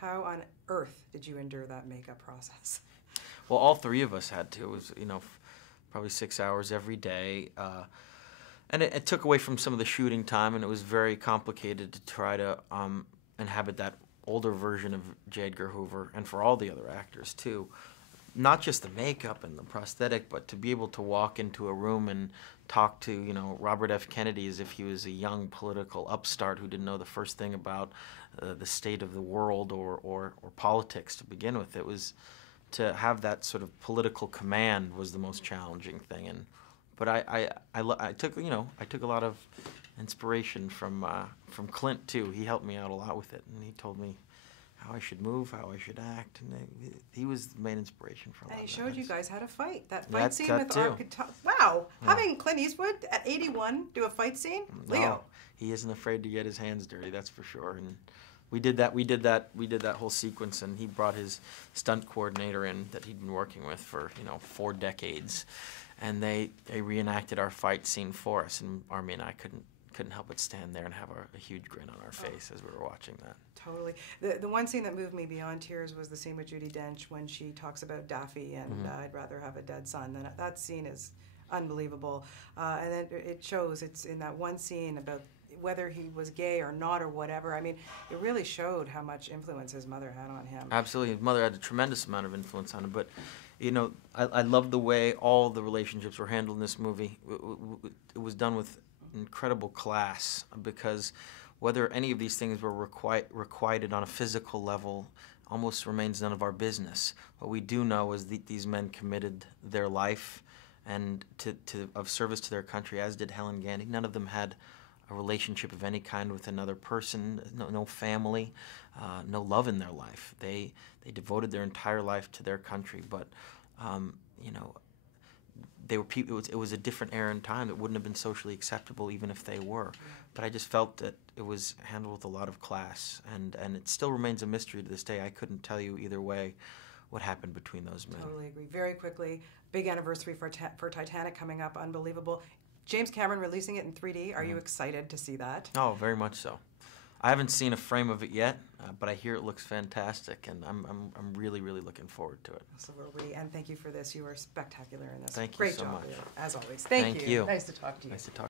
how on earth did you endure that makeup process? Well, all three of us had to. It was, probably 6 hours every day. And it took away from some of the shooting time, and it was very complicated to try to inhabit that older version of J.Edgar Hoover, and for all the other actors, too. Not just the makeup and the prosthetic, but to be able to walk into a room and talk to, Robert F. Kennedy as if he was a young political upstart who didn't know the first thing about the state of the world or politics to begin with. It was to have that sort of political command was the most challenging thing. But I took a lot of inspiration from Clint too. He helped me out a lot with it, and he told me how I should move, how I should act, and he was the main inspiration for a lot of And he that. showed you guys how to fight. That fight scene with too. Wow, having Clint Eastwood at 81 do a fight scene, Leo. No, he isn't afraid to get his hands dirty. That's for sure. And we did that whole sequence, and he brought his stunt coordinator in that he'd been working with for 4 decades, and they reenacted our fight scene for us. And Army and I couldn't help but stand there and have a huge grin on our face as we were watching that. Totally. The one scene that moved me beyond tears was the scene with Judi Dench when she talks about Daffy and I'd rather have a dead son. That scene is unbelievable. And then it shows, it's in that one scene about whether he was gay or not or whatever. I mean, it really showed how much influence his mother had on him. Absolutely. His mother had a tremendous amount of influence on him. But, I love the way all the relationships were handled in this movie. It was done with incredible class, because whether any of these things were requited on a physical level almost remains none of our business. What we do know is that these men committed their life and of service to their country, as did Helen Gandy. None of them had a relationship of any kind with another person, no family, no love in their life. They devoted their entire life to their country, but they were people. It was a different era and time that wouldn't have been socially acceptable even if they were. But I just felt that it was handled with a lot of class, and it still remains a mystery to this day. I couldn't tell you either way what happened between those men. Totally agree. Very quickly, big anniversary for Titanic coming up, unbelievable. James Cameron releasing it in 3D. Are you excited to see that? Oh, very much so. I haven't seen a frame of it yet, but I hear it looks fantastic, and I'm really, really looking forward to it. So will we. And thank you for this. You were spectacular in this. Thank you Great so job, much. Leo, as always. Thank you. you. Nice to talk to you. Nice to talk.